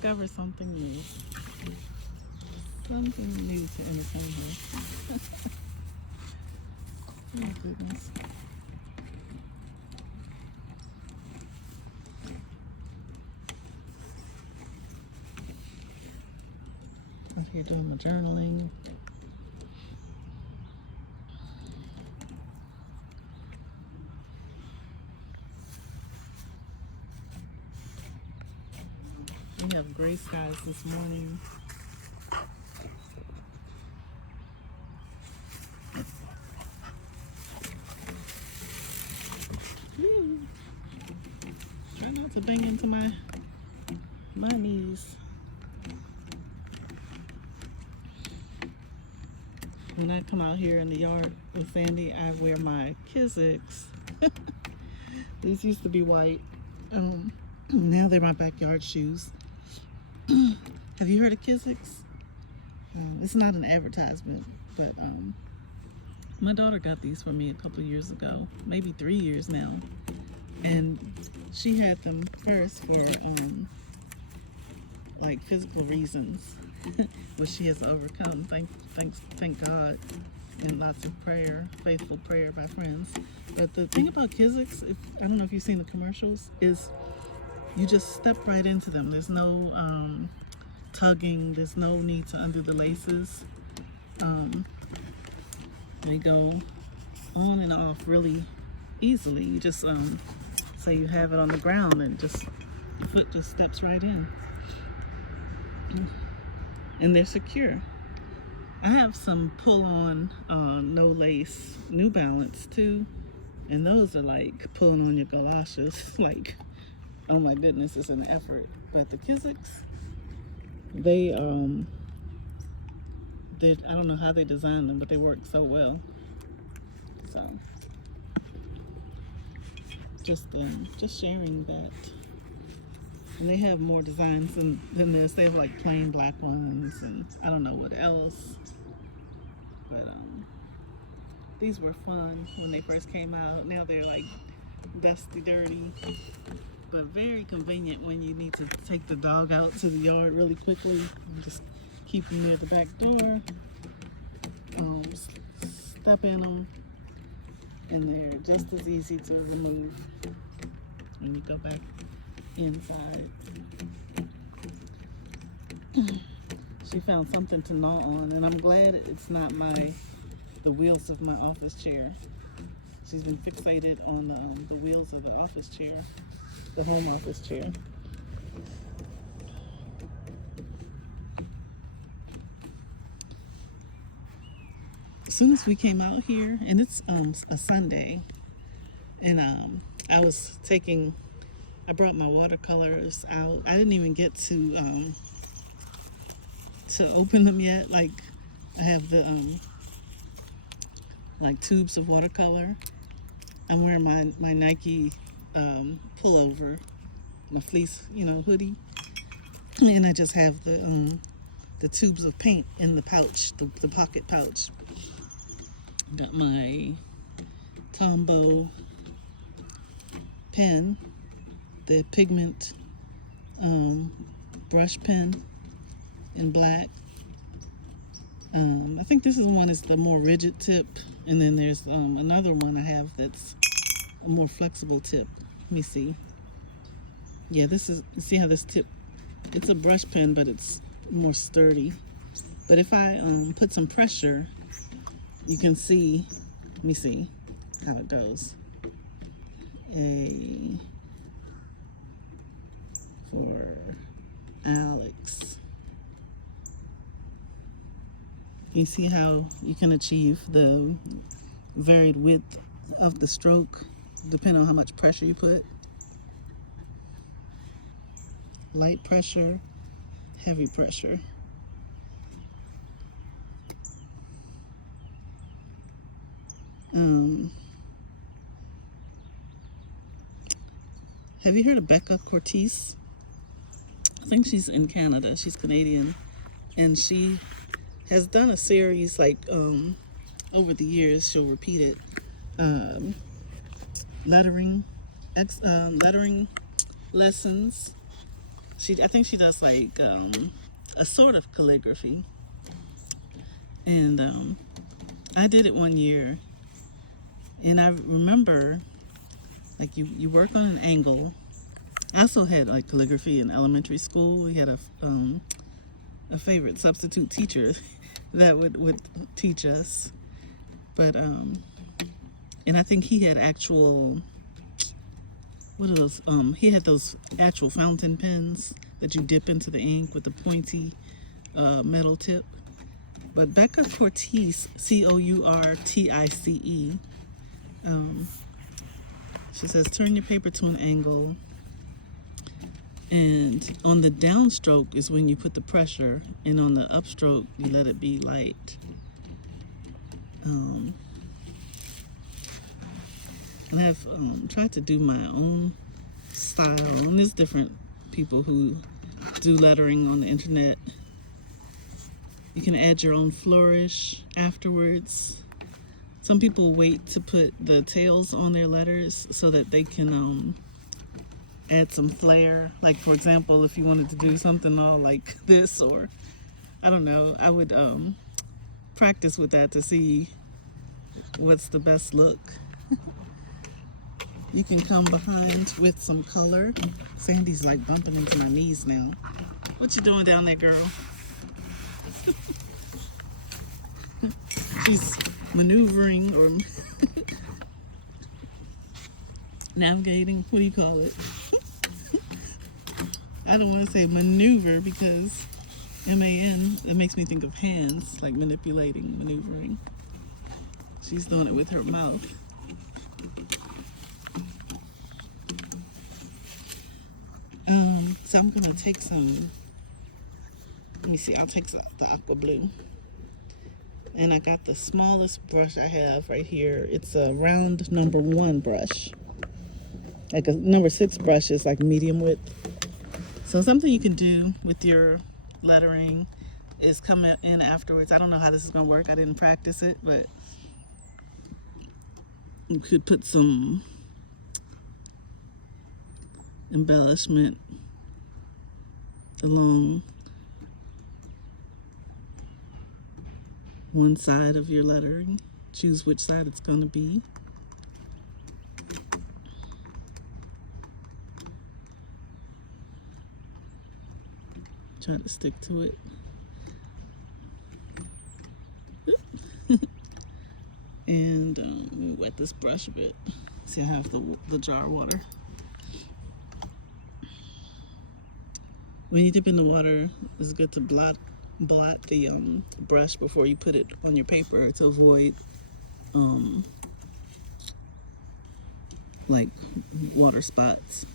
discover something new. Something new to entertain her. Oh, goodness. I'm here doing my journaling. We have gray skies this morning. Woo. Try not to bang into my knees. When I come out here in the yard with Sandy, I wear my Kizik's. These used to be white. Now they're my backyard shoes. Have you heard of Kizik's? It's not an advertisement, but my daughter got these for me a couple years ago, maybe 3 years now. And she had them first for like physical reasons, which she has overcome. Thank God, and lots of prayer, faithful prayer by friends. But the thing about Kizik's, I don't know if you've seen the commercials, is you just step right into them. There's no tugging. There's no need to undo the laces. They go on and off really easily. You just say you have it on the ground and just your foot just steps right in. And they're secure. I have some pull-on no lace New Balance too, and those are like pulling on your galoshes. Like, oh my goodness, it's an effort. But the Kizik's, they I don't know how they designed them, but they work so well. So just sharing that. And they have more designs than this. They have like plain black ones, and I don't know what else. But these were fun when they first came out. Now they're like dusty, dirty, but very convenient when you need to take the dog out to the yard really quickly. You just keep them near the back door. Step in them, and they're just as easy to remove when you go back inside. She found something to gnaw on, and I'm glad it's not the wheels of my office chair. She's been fixated on the wheels of the office chair, the home office chair. As soon as we came out here, and it's a Sunday, and I brought my watercolors out. I didn't even get to open them yet. Like, I have the like tubes of watercolor. I'm wearing my Nike pullover, my fleece, hoodie, and I just have the tubes of paint in the pouch, the pocket pouch. Got my Tombow pen, the pigment brush pen in black. I think this one is the more rigid tip, and then there's another one I have that's a more flexible tip. Let me see. Yeah, see how this tip, it's a brush pen, but it's more sturdy. But if I put some pressure, you can see, let me see how it goes. A for Alex. You see how you can achieve the varied width of the stroke depending on how much pressure you put. Light pressure, heavy pressure. Have you heard of Becca Cortese? I think she's in Canada. She's Canadian, and she has done a series like over the years. She'll repeat it. Lettering lessons, I think she does like a sort of calligraphy. And I did it one year, and I remember, like, you work on an angle. I also had like calligraphy in elementary school. We had a favorite substitute teacher that would teach us, but and I think he had actual, what are those? He had those actual fountain pens that you dip into the ink with the pointy metal tip. But Becca Cortice, Courtice, she says, turn your paper to an angle, and on the downstroke is when you put the pressure, and on the upstroke you let it be light. And I've tried to do my own style, and there's different people who do lettering on the internet. You can add your own flourish afterwards. Some people wait to put the tails on their letters so that they can add some flair. Like, for example, if you wanted to do something all like this, or I don't know, I would practice with that to see what's the best look. You can come behind with some color. Sandy's like bumping into my knees now. What you doing down there, girl? She's maneuvering or navigating. What do you call it? I don't want to say maneuver because M-A-N, that makes me think of hands, like manipulating, maneuvering. She's doing it with her mouth. So I'm gonna take some, let me see, I'll take the aqua blue. And I got the smallest brush I have right here. It's a round number 1 brush. Like a number 6 brush is like medium width. So something you can do with your lettering is come in afterwards. I don't know how this is gonna work. I didn't practice it, but you could put some embellishment along one side of your lettering. Choose which side it's going to be. Try to stick to it. And let me wet this brush a bit. See, I have the jar water. When you dip in the water, it's good to blot the brush before you put it on your paper to avoid like water spots.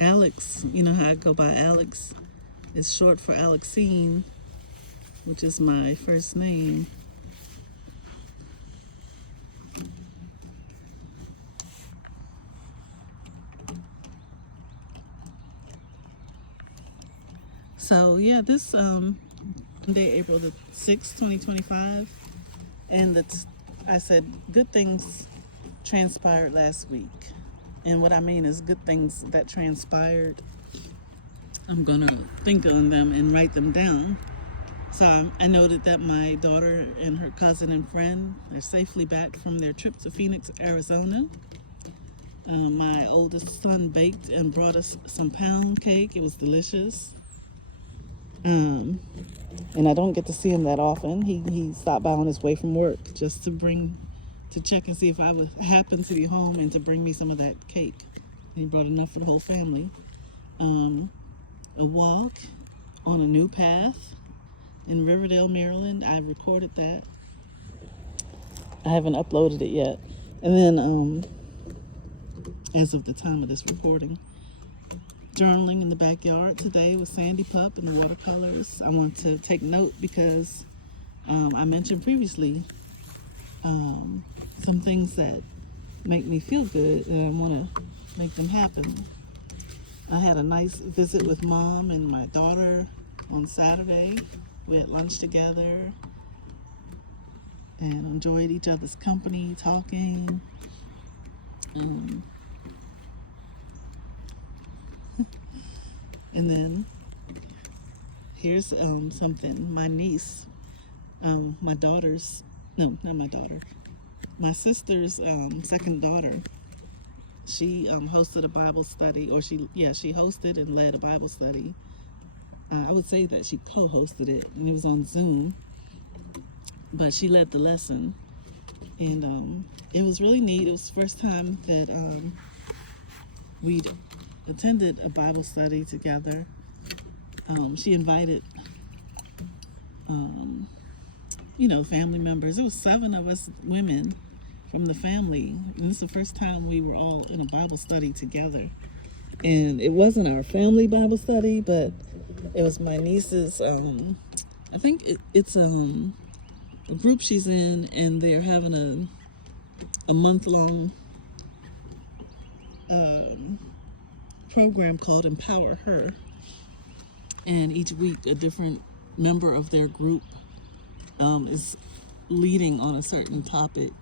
Alex, you know how I go by Alex? It's short for Alexine, which is my first name. So yeah, this Monday, April the 6th, 2025, and I said good things transpired last week. And what I mean is good things that transpired, I'm gonna think on them and write them down. So I noted that my daughter and her cousin and friend are safely back from their trip to Phoenix, Arizona. My oldest son baked and brought us some pound cake. It was delicious. And I don't get to see him that often. He stopped by on his way from work just to check and see if I would happen to be home and to bring me some of that cake. And he brought enough for the whole family. A walk on a new path in Riverdale, Maryland. I recorded that. I haven't uploaded it yet. And then, as of the time of this recording, journaling in the backyard today with Sandy Pup and the watercolors. I want to take note because I mentioned previously some things that make me feel good, and I want to make them happen. I had a nice visit with Mom and my daughter on Saturday. We had lunch together and enjoyed each other's company, talking. Um, and then here's something. My niece, my daughter's, no, not my daughter, my sister's second daughter, she hosted a Bible study, or she hosted and led a Bible study. I would say that she co-hosted it, and it was on Zoom, but she led the lesson, and it was really neat. It was the first time that we'd attended a Bible study together. She invited, family members. It was 7 of us women from the family, and this is the first time we were all in a Bible study together. And it wasn't our family Bible study, but it was my niece's. I think it's a group she's in, and they're having a month-long program called Empower Her. And each week, a different member of their group is leading on a certain topic.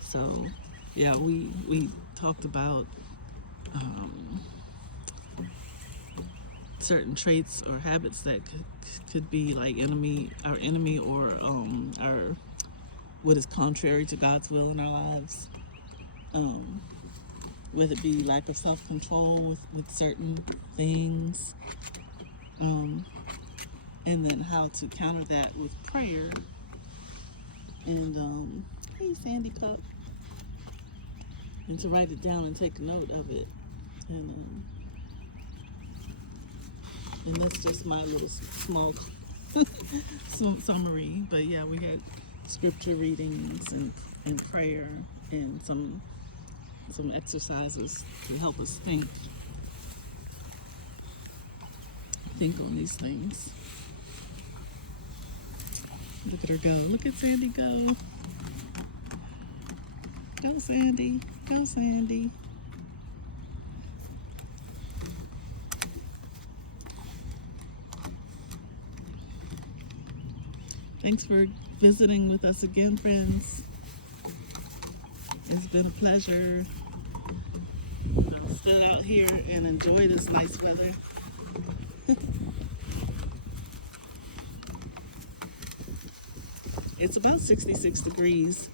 So, yeah, we talked about certain traits or habits that could be like our enemy, or our what is contrary to God's will in our lives. Whether it be lack of self-control with certain things, and then how to counter that with prayer. And hey, Sandy Pup, and to write it down and take note of it. And that's just my little small summary. But yeah, we had scripture readings and prayer, and some exercises to help us think on these things. Look at her go. Look at Sandy go. Go, Sandy. Go, Sandy. Thanks for visiting with us again, friends. It's been a pleasure. I'll sit out here and enjoy this nice weather. It's about 66 degrees.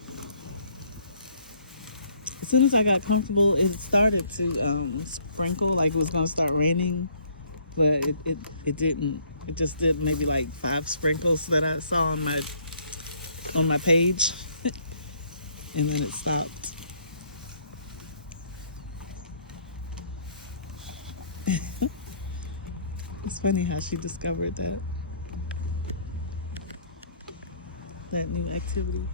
As soon as I got comfortable, it started to sprinkle, like it was going to start raining, but it didn't. It just did maybe like 5 sprinkles that I saw on my page, and then it stopped. It's funny how she discovered that new activity.